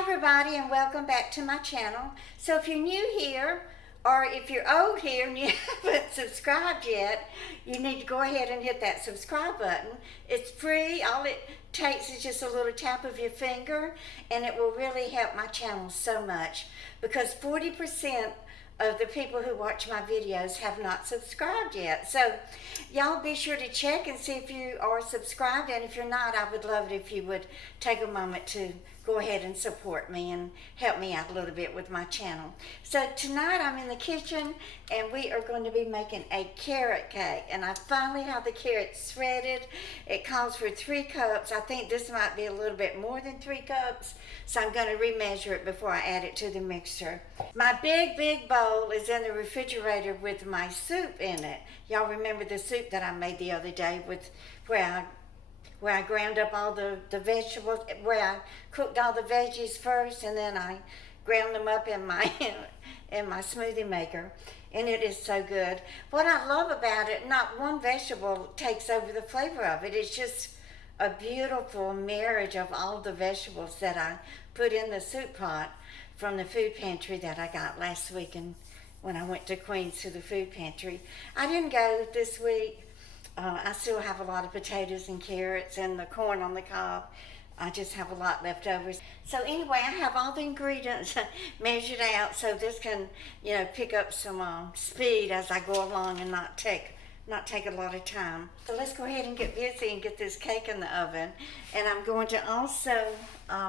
everybody, and welcome back to my channel. So if you're new here, or if you're old here and you haven't subscribed yet, you need to go ahead and hit that subscribe button. It's free. All it takes is just a little tap of your finger, and it will really help my channel so much, because 40% of the people who watch my videos have not subscribed yet. So y'all be sure to check and see if you are subscribed, and if you're not, I would love it if you would take a moment to go ahead and support me and help me out a little bit with my channel. So tonight I'm in the kitchen and we are going to be making a carrot cake, and I finally have the carrots shredded. It calls for 3 cups. I think this might be a little bit more than 3 cups, so I'm going to remeasure it before I add it to the mixer. My big bowl is in the refrigerator with my soup in it. Y'all remember the soup that I made the other day with where I ground up all the vegetables, where I cooked all the veggies first, and then I ground them up in my smoothie maker, and it is so good. What I love about it, not one vegetable takes over the flavor of it. It's just a beautiful marriage of all the vegetables that I put in the soup pot from the food pantry that I got last week, and when I went to Queens to the food pantry. I didn't go this week. I still have a lot of potatoes and carrots and the corn on the cob. I just have a lot left over. So anyway, I have all the ingredients measured out so this can, pick up some speed as I go along and not take a lot of time. So let's go ahead and get busy and get this cake in the oven. And I'm going to also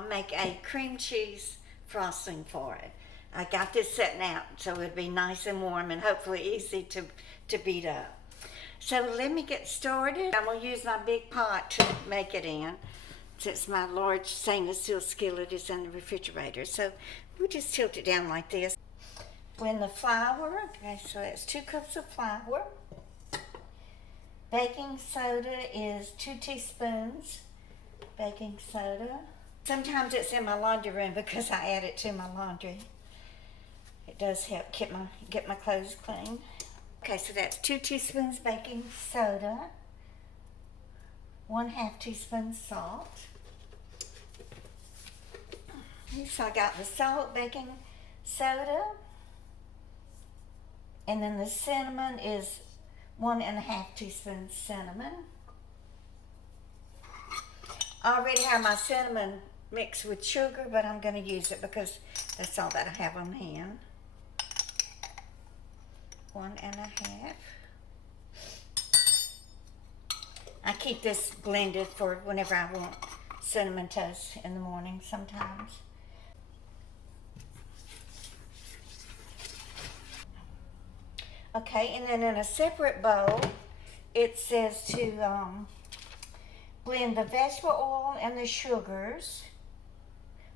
make a cream cheese frosting for it. I got this setting out so it'd be nice and warm and hopefully easy to beat up. So let me get started. I'm going to use my big pot to make it in, since my large stainless steel skillet is in the refrigerator. So we'll just tilt it down like this. Blend the flour. Okay, so that's 2 cups of flour. Baking soda is 2 teaspoons. Baking soda. Sometimes it's in my laundry room because I add it to my laundry. It does help get my clothes clean. Okay, so that's 2 teaspoons baking soda, 1/2 teaspoon salt. Okay, so I got the salt, baking soda, and then the cinnamon is 1.5 teaspoons cinnamon. I already have my cinnamon mixed with sugar, but I'm going to use it because that's all that I have on hand. 1.5. I keep this blended for whenever I want cinnamon toast in the morning sometimes. Okay, and then in a separate bowl, it says to blend the vegetable oil and the sugars.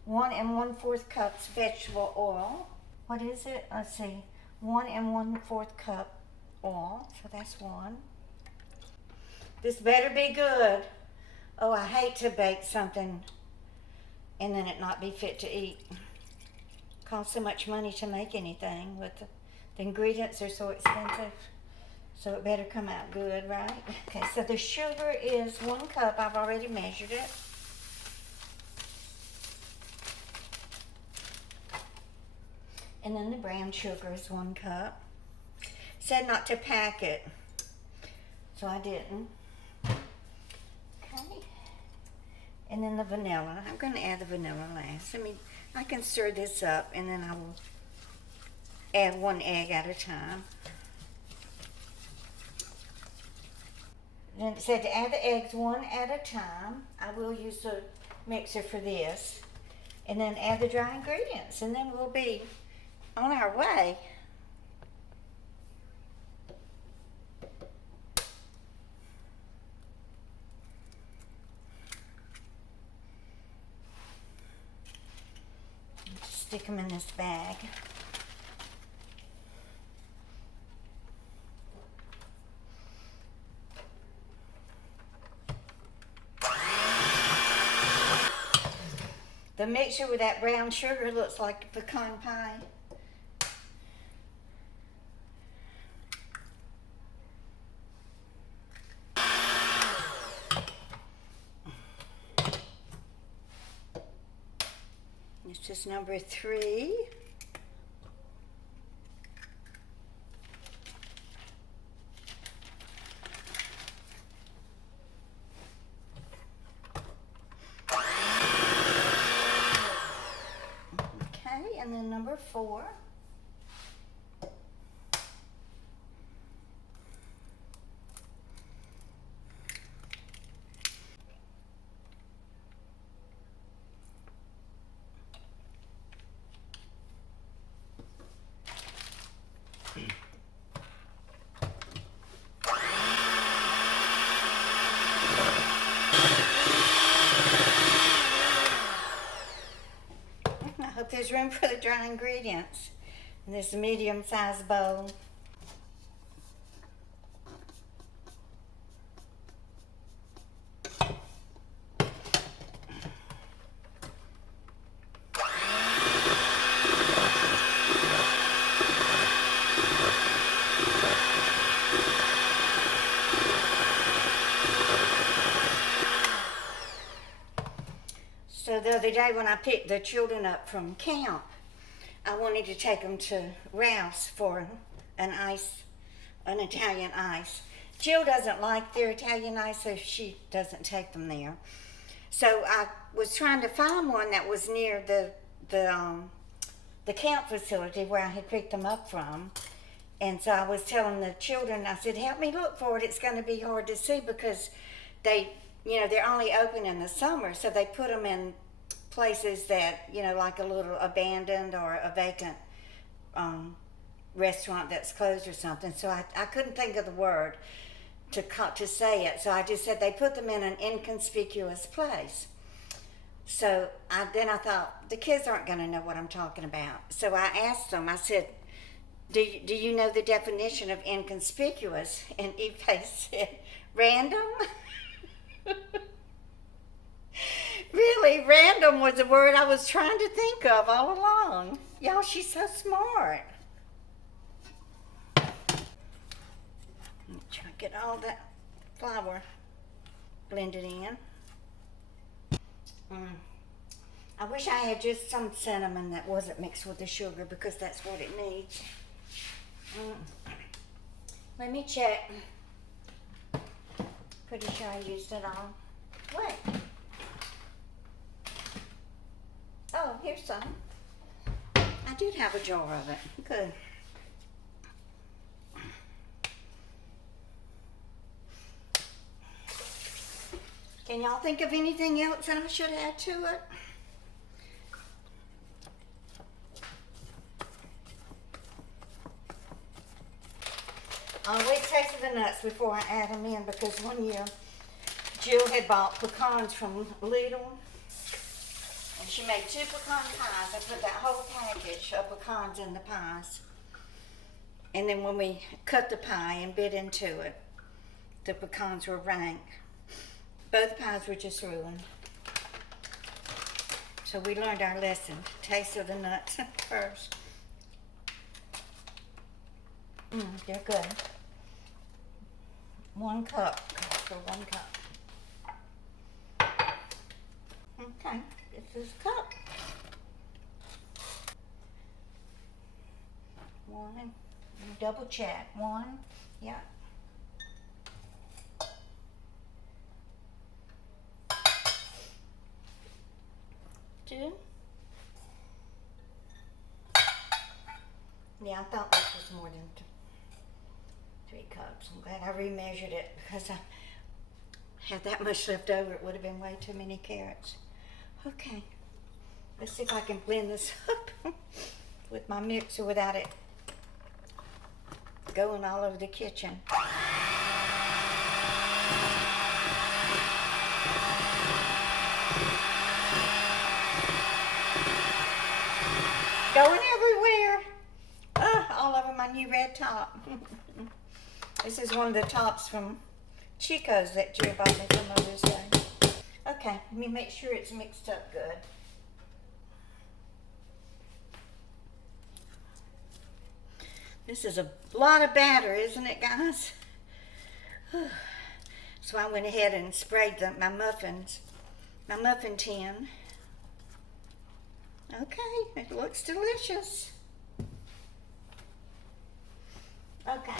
1 1/4 cups vegetable oil. What is it? Let's see. 1 1/4 cup oil, so that's 1. This better be good. Oh, I hate to bake something and then it not be fit to eat. Costs so much money to make anything, with the ingredients are so expensive. So it better come out good, right? Okay, so the sugar is 1 cup. I've already measured it. And then the brown sugar is 1 cup. Said not to pack it, so I didn't. Okay. And then the vanilla. I'm going to add the vanilla last. I can stir this up, and then I will add 1 egg at a time. Then it said to add the eggs 1 at a time. I will use the mixer for this. And then add the dry ingredients, and then we'll be on our way. Just stick them in this bag. The mixture with that brown sugar looks like pecan pie. This is number 3. Okay, and then number 4. I hope there's room for the dry ingredients in this medium-sized bowl. So the other day when I picked the children up from camp, I wanted to take them to Ralph's for an Italian ice. Jill doesn't like their Italian ice, so she doesn't take them there. So I was trying to find one that was near the camp facility where I had picked them up from. And so I was telling the children, I said, help me look for it. It's going to be hard to see because they're only open in the summer, so they put them in places that, like a little abandoned or a vacant restaurant that's closed or something. So I couldn't think of the word to say it, so I just said they put them in an inconspicuous place. So then I thought, the kids aren't going to know what I'm talking about. So I asked them, I said, do you know the definition of inconspicuous? And Ife said, random? Really, random was the word I was trying to think of all along. Y'all, she's so smart. Try to get all that flour blended in. I wish I had just some cinnamon that wasn't mixed with the sugar because that's what it needs. Let me check. Pretty sure I used it all. Wait. Oh, here's some. I did have a jar of it. Good. Can y'all think of anything else that I should add to it? I'll always taste the nuts before I add them in because one year Jill had bought pecans from Lidl. And she made 2 pecan pies. I put that whole package of pecans in the pies. And then when we cut the pie and bit into it, the pecans were rank. Both pies were just ruined. So we learned our lesson. Taste of the nuts first. They're good. 1 cup for 1 cup. Okay. This is a cup. 1, double check. 1, yeah. 2. Yeah, I thought this was more than 3 cups. I'm glad I remeasured it because I had that much left over. It would have been way too many carrots. Okay, let's see if I can blend this up with my mixer without it going all over the kitchen. Going everywhere. All over my new red top. This is one of the tops from Chico's that Jill bought me for Mother's Day. Okay, let me make sure it's mixed up good. This is a lot of batter, isn't it, guys? So I went ahead and sprayed my muffin tin. Okay, it looks delicious. Okay.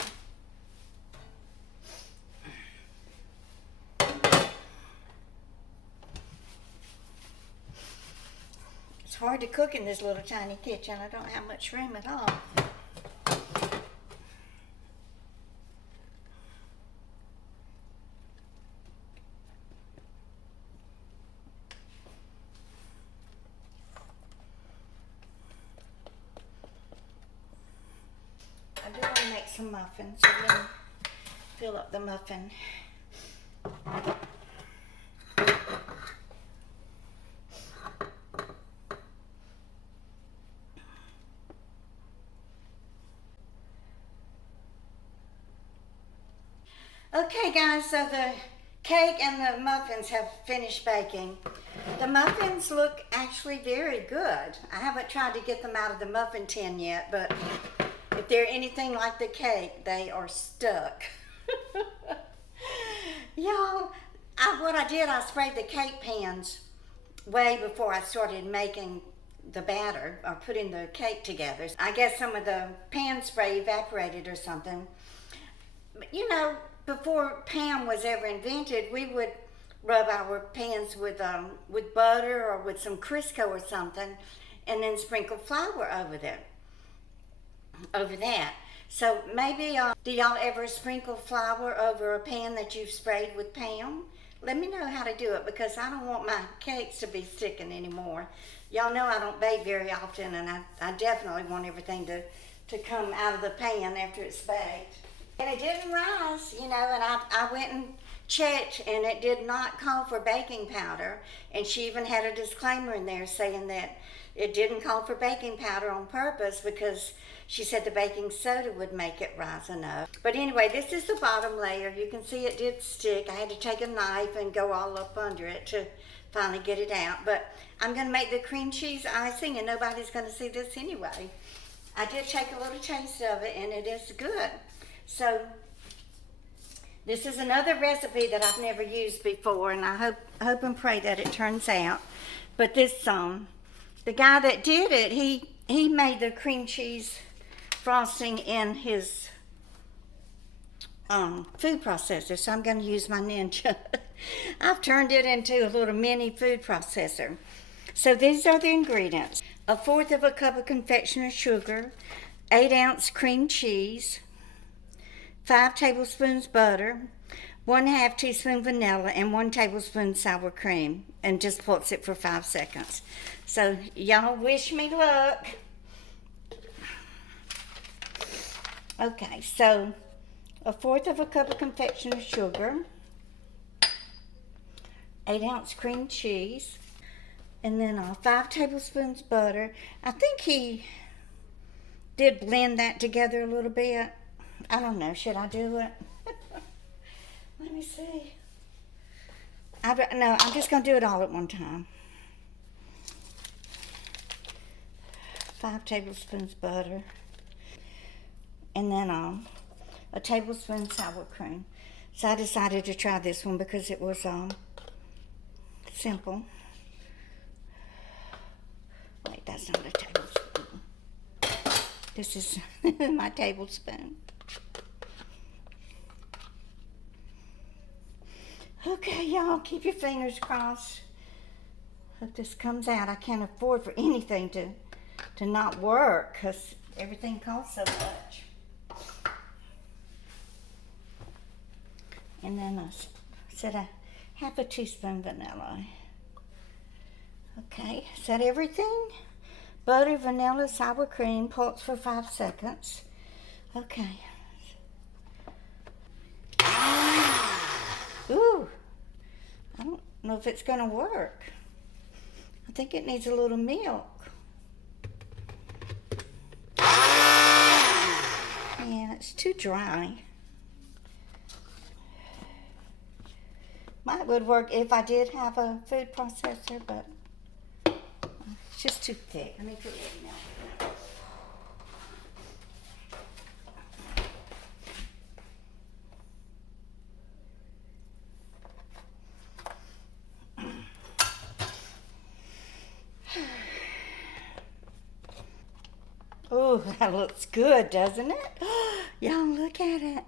It's hard to cook in this little tiny kitchen. I don't have much room at all. I do want to make some muffins, so then fill up the muffin. Okay guys, so the cake and the muffins have finished baking. The muffins look actually very good. I haven't tried to get them out of the muffin tin yet, but if they're anything like the cake, they are stuck. Y'all, what I did, I sprayed the cake pans way before I started making the batter or putting the cake together. I guess some of the pan spray evaporated or something. But you know, before pan was ever invented, we would rub our pans with butter or with some Crisco or something, and then sprinkle flour over that. So maybe, do y'all ever sprinkle flour over a pan that you've sprayed with Pam? Let me know how to do it, because I don't want my cakes to be sticking anymore. Y'all know I don't bake very often, and I definitely want everything to come out of the pan after it's baked. And it didn't rise, you know, and I went and checked, and it did not call for baking powder. And she even had a disclaimer in there saying that it didn't call for baking powder on purpose, because she said the baking soda would make it rise enough. But anyway, this is the bottom layer. You can see it did stick. I had to take a knife and go all up under it to finally get it out. But I'm going to make the cream cheese icing, and nobody's going to see this anyway. I did take a little taste of it, and it is good. So this is another recipe that I've never used before, and I hope and pray that it turns out. But this the guy that did it, he made the cream cheese frosting in his food processor. So I'm going to use my Ninja. I've turned it into a little mini food processor. So these are the ingredients: 1/4 cup of confectioner's sugar, 8-ounce cream cheese, 5 tablespoons butter, 1/2 teaspoon vanilla, and 1 tablespoon sour cream, and just pulse it for 5 seconds. So y'all wish me luck. Okay, so 1/4 cup of confectioner's sugar, 8-ounce cream cheese, and then 5 tablespoons butter. I think he did blend that together a little bit. I don't know, should I do it? Let me see. No, I'm just going to do it all at one time. 5 tablespoons butter. And then a tablespoon sour cream. So I decided to try this one because it was simple. Wait, that's not a tablespoon. This is my tablespoon. Okay, y'all, keep your fingers crossed. Hope this comes out. I can't afford for anything to not work, because everything costs so much. And then I said a 1/2 teaspoon vanilla. Okay, is that everything? Butter, vanilla, sour cream, pulse for 5 seconds. Okay. Ooh, I don't know if it's going to work. I think it needs a little milk. Yeah, it's too dry. Might would work if I did have a food processor, but it's just too thick. Let me put a little milk. Oh, that looks good, doesn't it? Y'all look at it.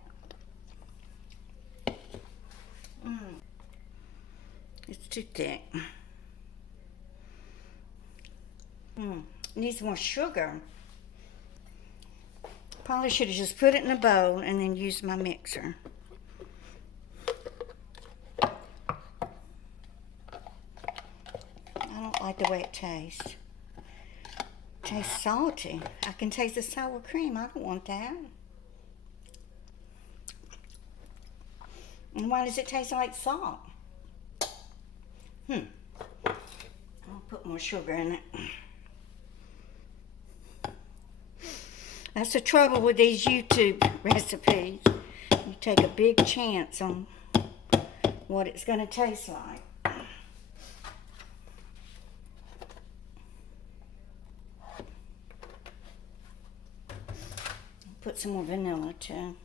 It's too thick. Needs more sugar. Probably should have just put it in a bowl and then used my mixer. I don't like the way it tastes. Tastes salty. I can taste the sour cream. I don't want that. And why does it taste like salt? I'll put more sugar in it. That's the trouble with these YouTube recipes. You take a big chance on what it's going to taste like. Put some more vanilla too.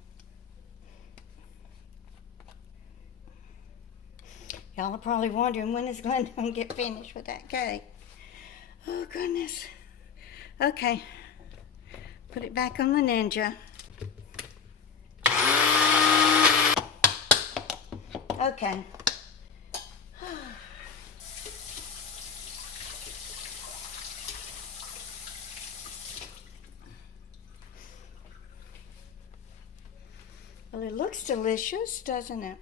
Y'all are probably wondering, when is Glenda going to get finished with that cake? Oh, goodness. Okay. Put it back on the Ninja. Okay. Well, it looks delicious, doesn't it?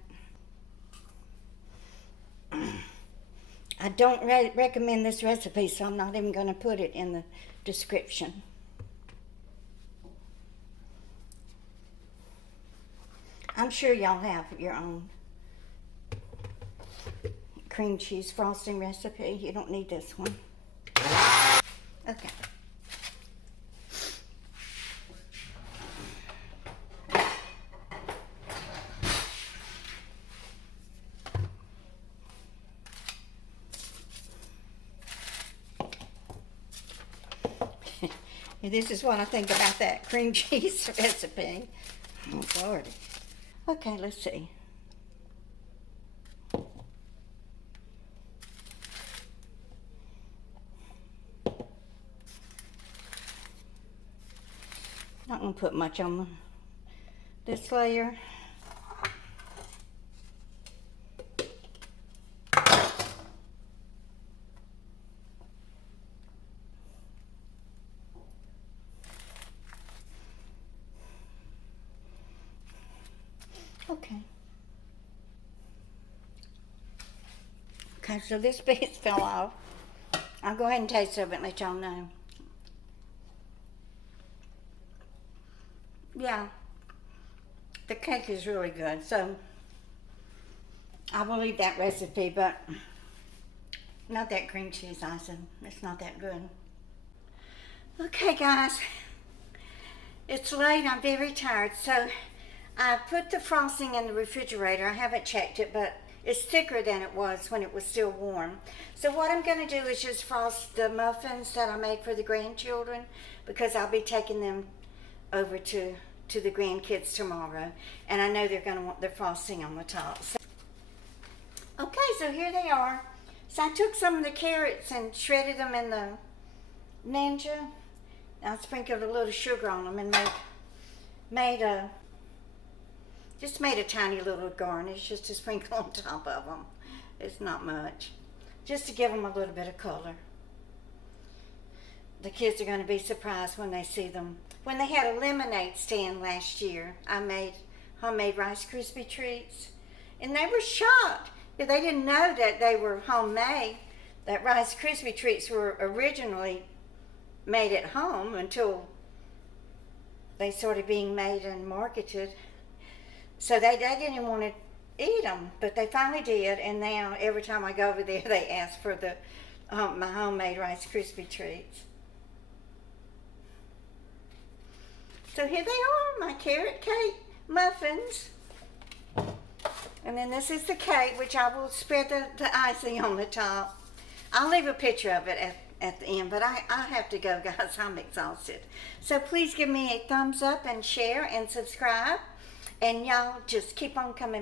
I don't recommend this recipe, so I'm not even going to put it in the description. I'm sure y'all have your own cream cheese frosting recipe. You don't need this one. Okay. This is what I think about that cream cheese recipe. Oh, Lord. Okay, let's see. Not going to put much on this layer. Okay, so this piece fell off. I'll go ahead and taste of it and let y'all know. Yeah, the cake is really good, so I will leave that recipe, but not that cream cheese icing. It's not that good. Okay, guys, it's late. I'm very tired, so I put the frosting in the refrigerator. I haven't checked it, but it's thicker than it was when it was still warm. So what I'm going to do is just frost the muffins that I made for the grandchildren, because I'll be taking them over to the grandkids tomorrow, and I know they're going to want the frosting on the top. So, okay, so here they are. So I took some of the carrots and shredded them in the Ninja. I sprinkled a little sugar on them and made a tiny little garnish just to sprinkle on top of them. It's not much, just to give them a little bit of color. The kids are going to be surprised when they see them. When they had a lemonade stand last year, I made homemade Rice Krispie treats, and they were shocked. They didn't know that they were homemade, that Rice Krispie treats were originally made at home until they started being made and marketed. So they didn't want to eat them, but they finally did, and now every time I go over there, they ask for my homemade Rice Krispie treats. So here they are, my carrot cake muffins. And then this is the cake, which I will spread the icing on the top. I'll leave a picture of it at the end, but I have to go, guys. I'm exhausted. So please give me a thumbs up and share and subscribe. And y'all just keep on coming.